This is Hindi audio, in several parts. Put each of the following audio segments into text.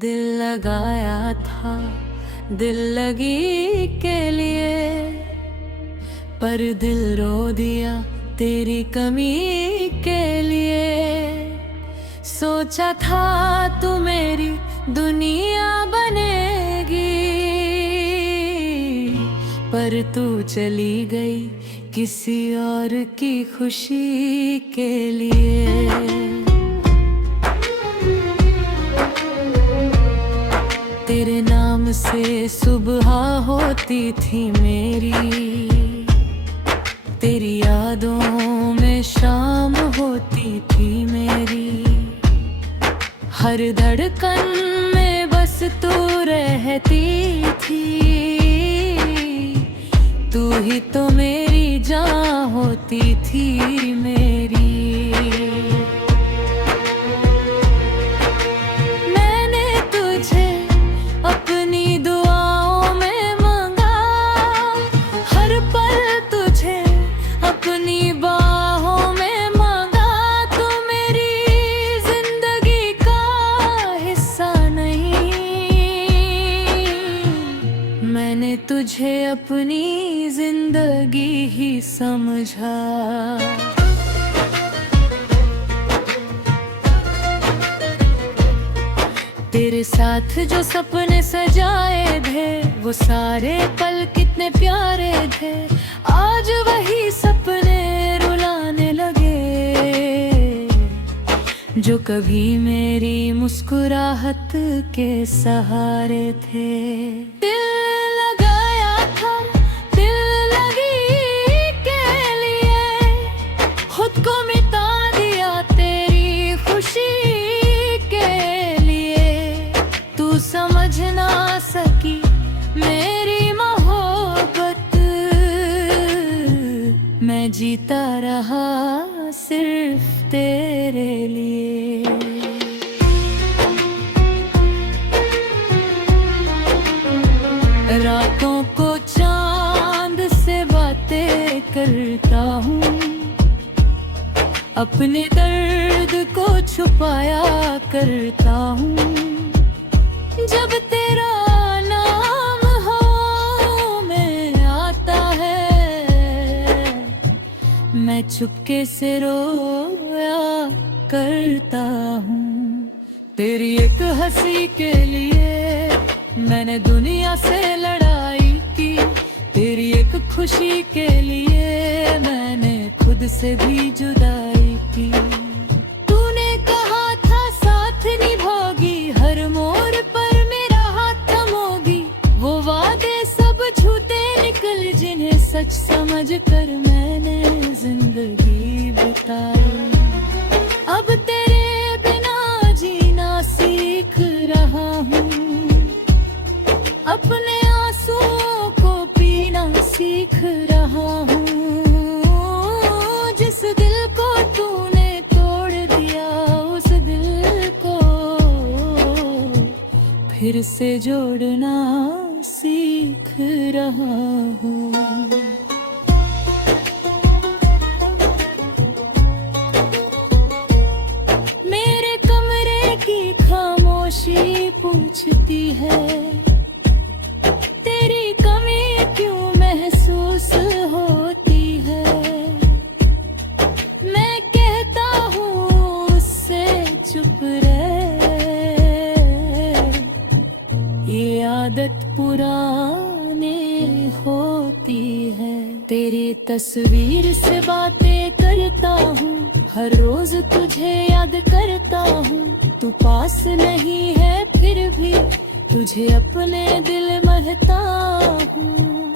दिल लगाया था दिल लगी के लिए, पर दिल रो दिया तेरी कमी के लिए। सोचा था तू मेरी दुनिया बनेगी, पर तू चली गई किसी और की खुशी के लिए। तेरे नाम से सुबह होती थी मेरी, तेरी यादों में शाम होती थी मेरी। हर धड़कन में बस तू रहती थी, तू ही तो मेरी जान होती थी मेरी। मैंने तुझे अपनी जिंदगी ही समझा। तेरे साथ जो सपने सजाए थे, वो सारे पल कितने प्यारे थे। आज वही सपने रुलाने लगे, जो कभी मेरी मुस्कुराहट के सहारे थे। समझ ना सकी मेरी मोहब्बत, मैं जीता रहा सिर्फ तेरे लिए। रातों को चांद से बातें करता हूँ, अपने दर्द को छुपाया करता हूँ। जब तेरा नाम हो में आता है, मैं चुपके से रोया करता हूँ। तेरी एक हंसी के लिए मैंने दुनिया से लड़ाई की, तेरी एक खुशी के लिए मैंने खुद से भी जुदाई की। तूने कहा था साथ निभाओगी, हर मोड़ पर जिन्हें सच समझ कर मैंने जिंदगी बिताई। अब तेरे बिना जीना सीख रहा हूँ, अपने आंसुओं को पीना सीख रहा हूँ। जिस दिल को तूने तोड़ दिया, उस दिल को फिर से जोड़ना सीख रहा हूँ। मेरे कमरे की खामोशी पूछती है, तेरी कमी क्यों महसूस होती है। मैं कहता हूँ उससे चुप रह, ये आदत पुरानी होती है। तेरी तस्वीर से बातें करता हूँ, हर रोज तुझे याद करता हूँ। तू पास नहीं है फिर भी तुझे अपने दिल महता हूँ।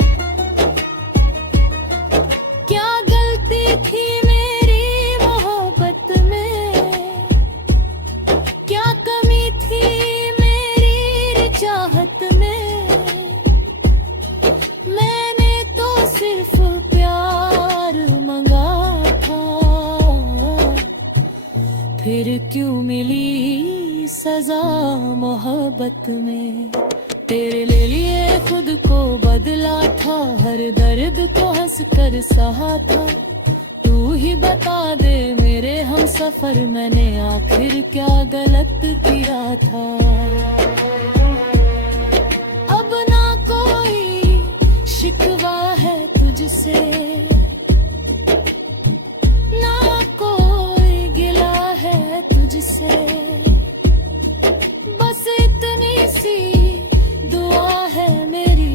क्या गलती थी मेरी मोहब्बत में, क्या कमी थी मेरी चाहत में। मैंने तो सिर्फ प्यार मांगा था, फिर क्यों मिली सजा मोहब्बत में। तेरे लिए खुद को बदला था, हर दर्द को हंस कर सहा था। तू ही बता दे मेरे हम सफर, मैंने आखिर क्या गलत किया था। अब ना कोई शिकवा है तुझसे, ना कोई गिला है तुझसे, बस इतनी सी दुआ है मेरी,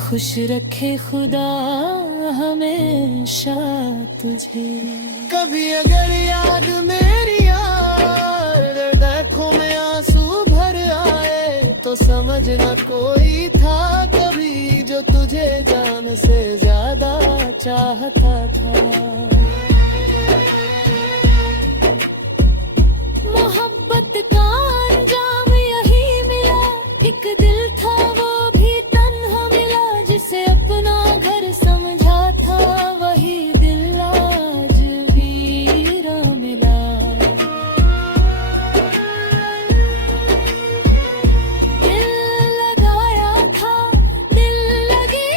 खुश रखे खुदा हमेशा तुझे। कभी अगर याद मेरी आए, आँखों में आंसू भर आए, तो समझना कोई था कभी जो तुझे जान से ज्यादा चाहता था। मोहब्बत का अंजाम यही मिला, एक दिल था वो भी तन्हा मिला, जिसे अपना घर समझा था वही दिल आज वीरा मिला। दिल लगाया था दिल लगी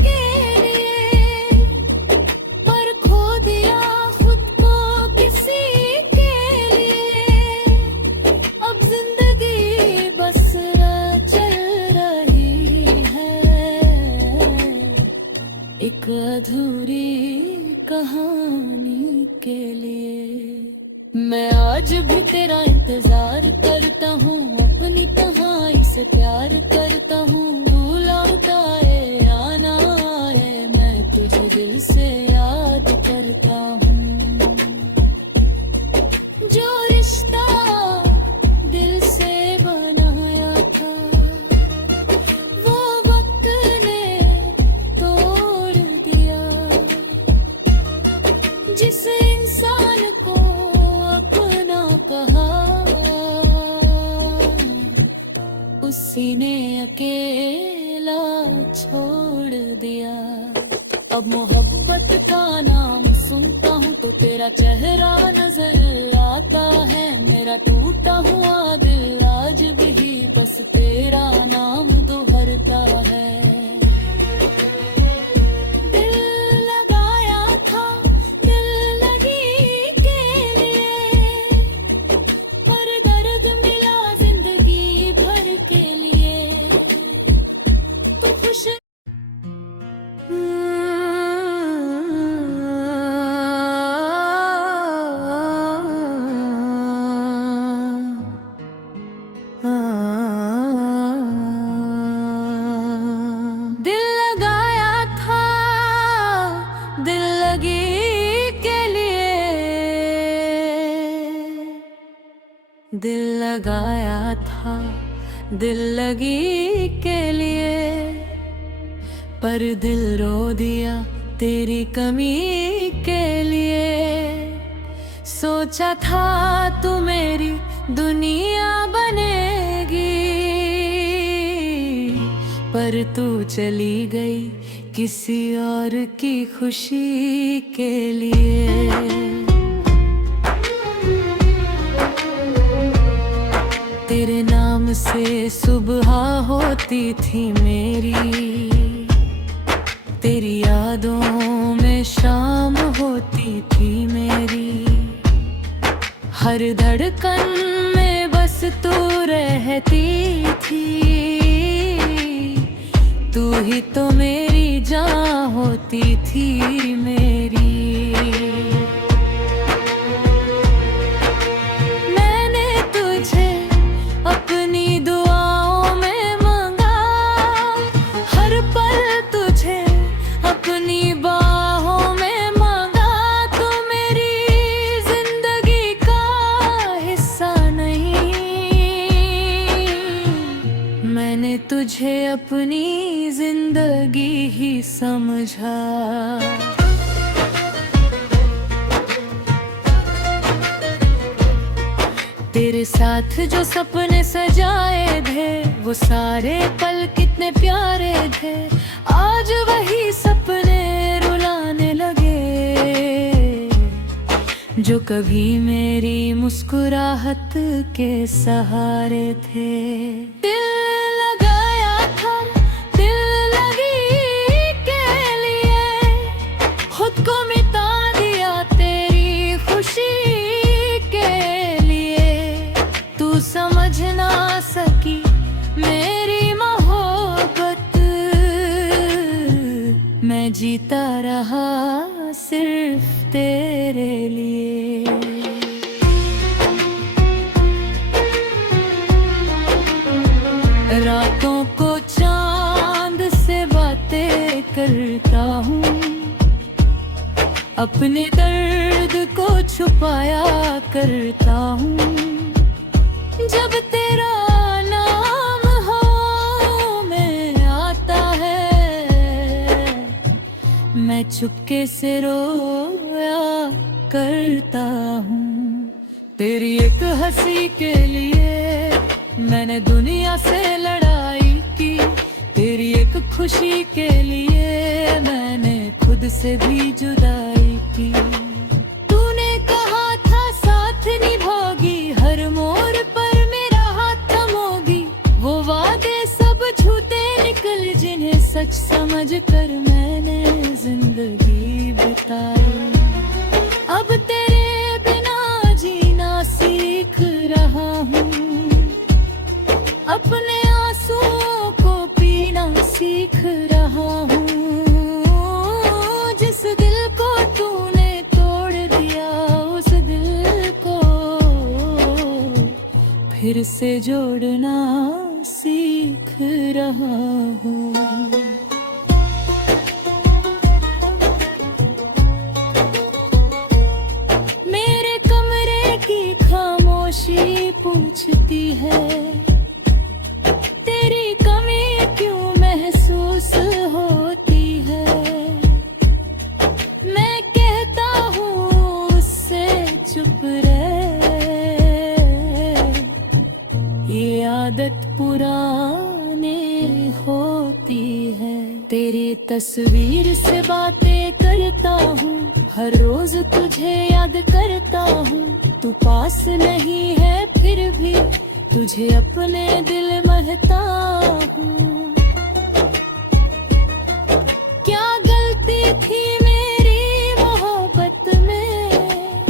के लिए, पर खो दिया खुद को किसी के लिए। अब जिंदगी बस चल रही है एक अधूरी कहानी के लिए। मैं आज भी तेरा इंतजार करता हूँ, अपनी कहानी से प्यार करता हूँ। भूलता है या ना आए, मैं तुझे दिल से याद करता हूँ। जो रिश्ता दिल से बनाया था, वो वक्त ने तोड़ दिया। जिस इंसान को अपना कहा, उसी ने अकेला छोड़ दिया। अब मोहब्बत का नाम सुनता हूँ तो तेरा चेहरा नजर आता है। मेरा टूटा हुआ दिल आज भी बस तेरा नाम दोहरता है। दिल लगाया था दिल लगी के लिए, पर दर्द मिला जिंदगी भर के लिए। तो खुश दिल लगाया था दिल लगी के लिए, दिल लगाया था दिल लगी के लिए, पर दिल रो दिया तेरी कमी के लिए। सोचा था तू मेरी दुनिया बनेगी, पर तू चली गई किसी और की खुशी के लिए। तेरे नाम से सुबह होती थी मेरी, तेरी यादों में शाम होती थी मेरी। हर धड़कन में बस तू रहती थी, तू ही तो मेरी जान होती थी मेरी। मैंने तुझे अपनी दुआओं में मांगा, हर पल तुझे अपनी बाहों में मांगा। तू मेरी जिंदगी का हिस्सा नहीं, मैंने तुझे अपनी जिंदगी ही समझा। तेरे साथ जो सपने सजाए थे, वो सारे पल कितने प्यारे थे। आज वही सपने रुलाने लगे, जो कभी मेरी मुस्कुराहट के सहारे थे। दिल लगाया था दिल लगी के लिए, जीता रहा सिर्फ तेरे लिए। रातों को चांद से बातें करता हूँ, अपने दर्द को छुपाया करता हूँ। जब तेरा नाम हवाओं में आता है, मैं चुपके से रोया करता हूँ। तेरी एक हंसी के लिए मैंने दुनिया से लड़ाई की, तेरी एक खुशी के लिए मैंने खुद से भी जुदाई की। तूने कहा था साथ निभाओगी, हर मोड़ पर मेरा हाथ थमोगी। वो वादे सब झूठे निकले जिन्हें सच समझ कर मैंने जिंदगी बिताई। अब तेरे बिना जीना सीख रहा हूँ, अपने आंसुओं को पीना सीख रहा हूँ। जिस दिल को तूने तोड़ दिया, उस दिल को फिर से जोड़ना सीख रहा हूँ। मेरे कमरे की खामोशी पूछती है, तेरी कमी क्यों महसूस होती है। मैं कहता हूँ उससे चुप रह, ये आदत पुरानी होती है। तेरी तस्वीर से बातें करता हूँ, हर रोज तुझे याद करता हूँ। तू पास नहीं है फिर भी तुझे अपने दिल महता हूँ। क्या गलती थी मेरी मोहब्बत में,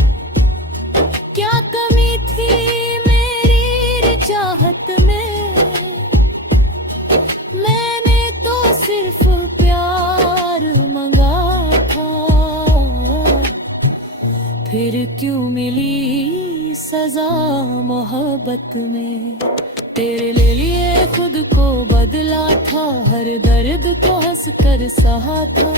क्या कमी थी मेरी चाहत में। मैंने तो सिर्फ प्यार मंगा था, फिर क्यों मिली सजा मोहब्बत में। तेरे लिए खुद को बदला था, हर दर्द को हंस कर सहा था।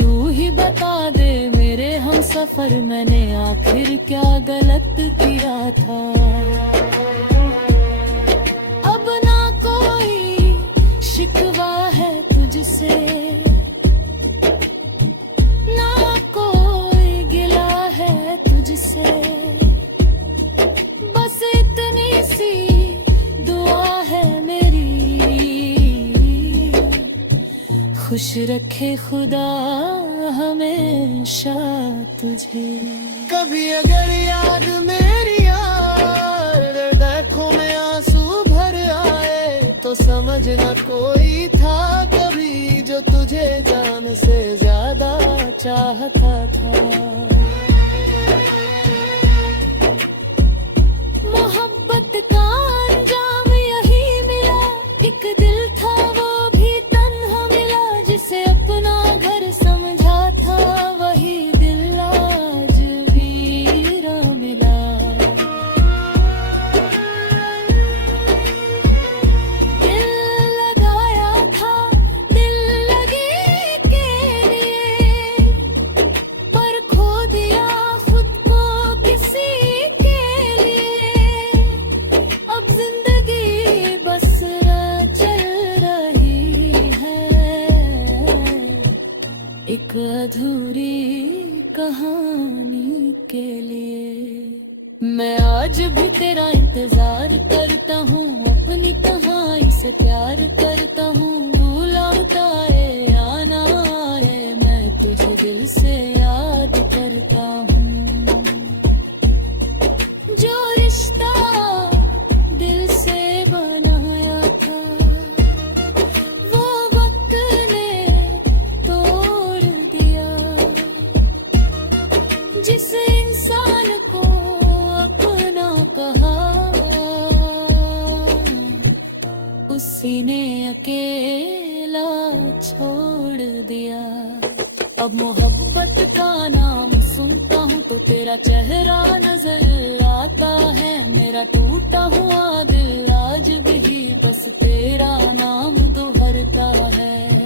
तू ही बता दे मेरे हम सफर, मैंने आखिर क्या गलत किया था। अब ना कोई शिकवा है तुझसे, ना कोई गिला है तुझसे। बस इतनी सी दुआ है मेरी, खुश रखे खुदा हमेशा तुझे। कभी अगर याद मेरी आए, आँखों में आंसू भर आए, तो समझना कोई था कभी जो तुझे जान से ज्यादा चाहता था। मोहब्बत का अंजाम यही मिला, एक दिल था वो भी तन्हा मिला। जिसे अपना घर समझा था वही दिल आज वीरा मिला। दिल लगाया था दिल लगी के लिए, पर खो दिया खुद को किसी के लिए। अब जिंदगी बस चल रही है, एक अधूरी कहानी के लिए। मैं आज भी तेरा इंतजार करता हूँ, अपनी कहानी से प्यार करता हूँ। भूलता है या ना आए, मैं तुझे दिल से याद करता हूँ। जो रिश्ता दिल से बनाया था, वो वक्त ने तोड़ दिया। जिस इंसान को अपना कहा, उसी ने अकेला छोड़ दिया। अब मोहब्बत का नाम सुनता हूँ तो तेरा चेहरा नजर आता है। मेरा टूटा हुआ दिल आज भी बस तेरा नाम दोहरता है।